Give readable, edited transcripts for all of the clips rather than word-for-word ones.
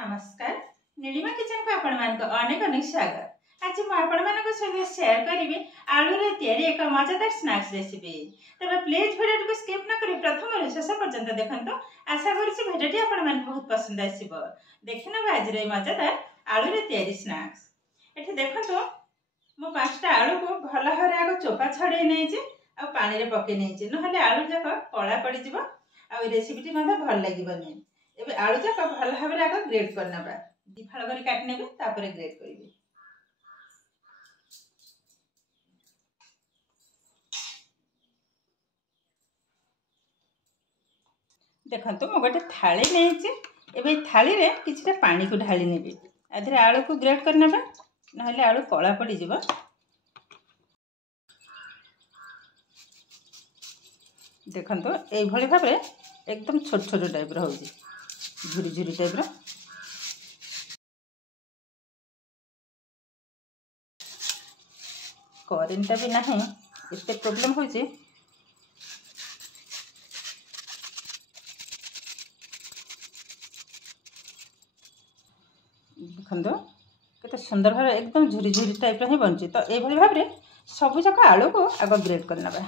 नमस्कार नीलिमा किचन को आपण मान अनेक अनेक स्वागत। आज मु आपण मान सहित शेयर करी आलू रे तैयारी एक मजेदार स्नैक्स रेसिपी। तबे प्लीज वीडियो को स्किप न करी प्रथम शेष पर्यंत देखंतो। आशा करूछि भिडियोटी आपण मान बहुत पसंद आसीबो। देखिना आज रे मजेदार आलू रे तैयारी स्नैक्स। एठी देखंतो मु पांचटा आलू को भल भाबरे आगो चोपा छडे नै जे आ पानी रे पके नै जे नहले आलू जाक कळा पड़ी जिवो आ रेसिपीटी मध्ये भल लागिबनी। एबे आलू जाक भल भाबरे आग ग्रेट करनबा दी फाळ करी काट नेबे तापरे ग्रेट करिवे। देखंतु मो गोटे थाली नेछि। एबे थाली रे किछटा पानी को ढाली नेबे आधरे आलू को ग्रेट करनबा नहले आलू कळा पड़ी जिवो। देखंतु एई भली भाबरे एकदम छोट छोट टाइप रो होजी झुरी झुरी टाइप रो। करेंट भी नहीं एते प्रॉब्लम होजी। देखंतु केते सुंदर भाबरे एकदम झुरी झुरी टाइप रो ही बनची। तो एई भली भाबरे सब जक आलू को आगो ग्रेट करनबा।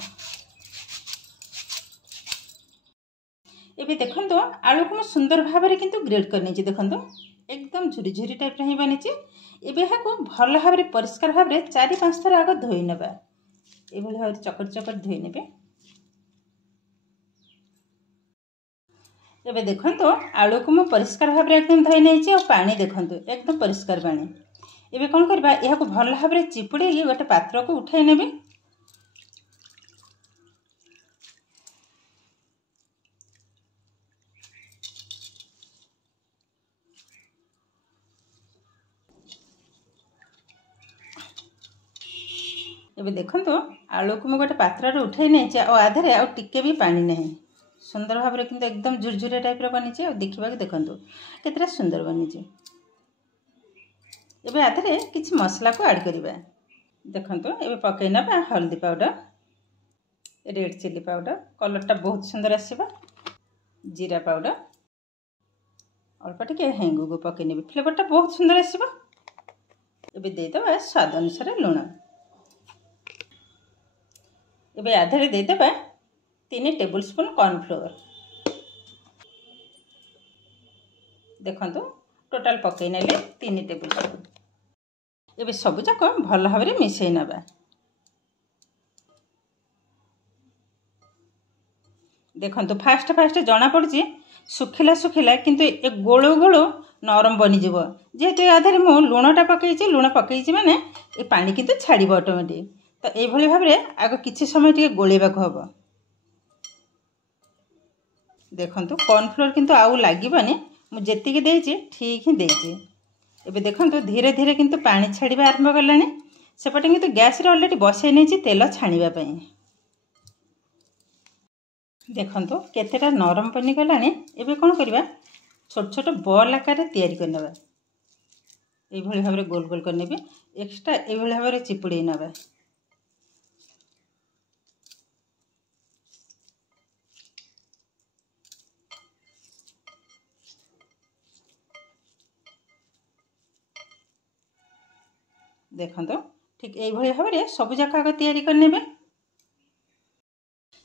एबे देखंतु आलू को सुंदर भाबरे किंतु ग्रेट करनी छी। देखंतु एकदम झुरी झुरी टाइप रो ही बनिची। एबे हाको भल भाबरे परिष्कार भाबरे 4-5 थर आगो धोई नेबा। ए भली भाबरे चकट चकट धोई नेबे। एबे देखंतु आलू को मु परिष्कार भाबरे एकदम धोई नै छी। और पानी देखंतु एकदम परिष्कार पानी। एबे कोन करबा एहा को भल भाबरे चिपुडी गोटे पात्र को उठाई नेबे। एबे देखंतु आलू को मु गोटे पात्र रे उठाई नै छी। और आधरे आ टिके भी पानी नहीं सुंदर भाबरे किंतु एकदम झुरझुरे टाइप रो बनी छी। और देखिबा के देखंतु केतरा सुंदर बनी छी। एबे आधरे किछ मसला को ऐड करिबा। देखंतु एबे पकै नबा हल्दी powder, red chilli powder, colour टा बहुत सुंदर आसीबा, जीरा पाउडर, अल्प टिके हेंगु को पकै नेबे फ्लेवर टा बहुत सुंदर आसीबा। एबे दे दबा स्वाद अनुसार लूण। एबे आधरे दे दबा 3 टेबलस्पून कॉर्नफ्लोर। देखंतु टोटल पकै नेले 3 टेबलस्पून। एबे सब जाक भल भाबरे मिसै नबा। देखंतु फास्ट फास्ट जना पड़ची सुखिला सुखिला किंतु ए गोळो गोळो नरम बनी जिवो। जेते आधरे मु लूणटा पकैची लूण पकैची माने ए पानी किंतु छाड़ीबो ऑटोमेटिक। तो ए भली भाबरे आगो किछि समय टिके गोळेबा को हबो। देखंतु कॉर्नफ्लोर किंतु आउ लागिबानी मु जेतिके देइची ठीक ही देइची। एबे देखंतु धीरे धीरे किंतु पानी छाड़ीबा आरंभ करलानी। सेपटे किंतु गैस रे ऑलरेडी बसै नेची तेल छाणीबा पई। देखंतु केतेटा नरम बनी गलानी। एबे कोन करबा छोट छोट बॉल आकार रे तयारी करनबा। ए भली भाबरे गोल गोल करनेबे एक्स्ट्रा ए भली भाबरे चिपुडी नबा। देखंतु ठीक ए भली भाबरे सब जाक आग तयारी करनेबे।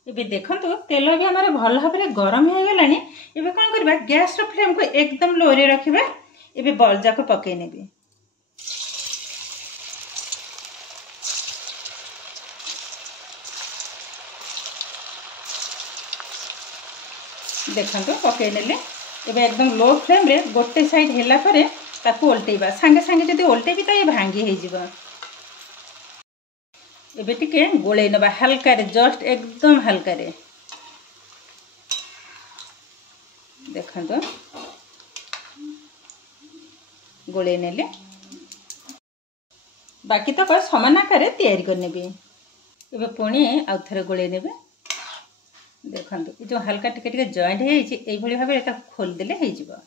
एबे देखंतु तेल भी हमारे भल भाबरे गरम हो गलानी। एबे कोन करबा गैस रो फ्लेम को एकदम लो रे रखिबा। एबे बॉल जाक पकै नेबे। देखंतु पकै नेले। एबे एकदम लो फ्लेम रे गोटे साइड हेला परे ताकू उल्टेबा। संगे संगे जदी उल्टेबी त ए भांगी हे जिवो। एबे टिके गोळे नबा हल्का रे जस्ट एकदम हल्का रे। देखंतु गोळे नेले बाकी तक समान आकार रे तयारी करनेबे। एबे पुणी आउ थरे गोळे नेबे। देखंतु जो हल्का टिके टिके जॉइंट हे छि एई भली भाबे एटा खोल देले हे जिवो।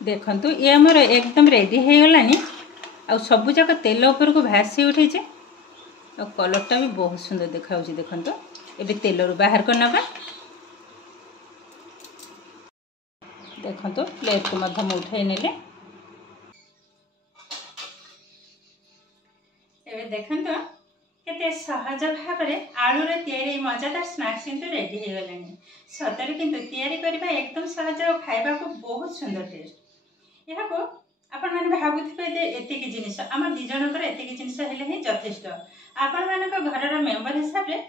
देखंतु ये हमर एकदम रेडी हे गलानी। आ सब जाक तेल ऊपर को भासी उठे छे। और कलरटा भी बहुत सुंदर देखा देखो। ये तेल रू बाहर कर नबा। देखो प्लेट को मध्य उठाई नेले। एबे देखो केते सहज भाव में आलू रे तैयारी मजादार स्नैक्स किंतु रेडी हो गलानी। सतरे किंतु तैयारी करबा एकदम सहज और खाइबा को बहुत सुंदर टेस्ट। यहाँ को आपण माने भाबुथिबे जे एतिकी जिनिस आम दी जनकर एतिकी जिनिस हेले ही यथेष्ट। आपण मानक घरर मेंबर हिसाब रे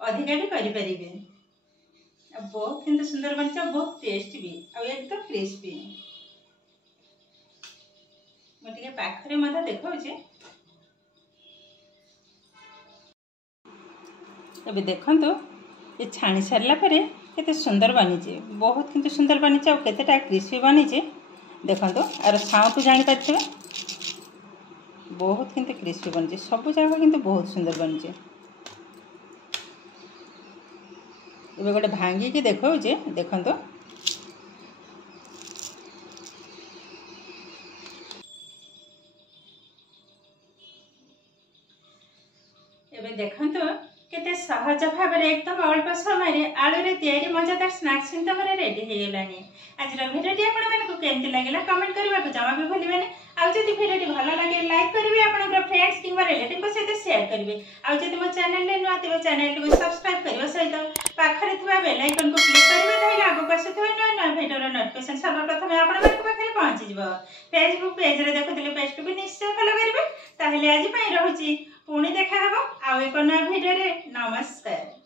अधिका भी करि परिबे। बहुत किंतु सुंदर बनछ, बहुत टेस्ट भी और एकदम क्रिस्पी। मोटिके पाखरे मधा देखौचे। अबे देखंतु ये छाणी सारला परे केते सुंदर बनीचे, बहुत किंतु सुंदर बनीचे और केतेटा क्रिस्पी बनीचे। देखंतु आर साउंड जानि पाछे बहुत किंतु क्रिस्पी बनीचे, सब जगह किंतु बहुत सुंदर बनीचे। एबे गोटे भांगी की देखौचे। देखंतु एबे देखंतु केते सहज भाव में एकदम अल्प समय आलू रे तैयारी मजादार स्नैक्स किंतु हमर रेडी हो गलानी। आज भिडियोटी आपण मानकु केमति लागला कमेंट करबा को जमा भी भूलिबेनी। आ जदि भिडियोटी भलो लागे लाइक करिवे, आपनकर फ्रेंड्स किंबा रिलेटिव को सहित शेयर करिवे। आ जदि मो चैनल ले नुआ तिबे चैनल को सब्सक्राइब करिवे सहित पाखरे थिबा बेल आइकन को क्लिक करिवे। ताइले आगो आसुथिबा नुआ भिडियो रो नोटिफिकेशन सर्वप्रथम आपण मानक पाखरे पहुंची जिवो। फेसबुक पेज रे देखुथिले पेज को भी निश्चय फॉलो करिवे। ताहले आज पई रहूची, पुणी देखा हबो आउ एक नया भिडियो रे। नमस्कार।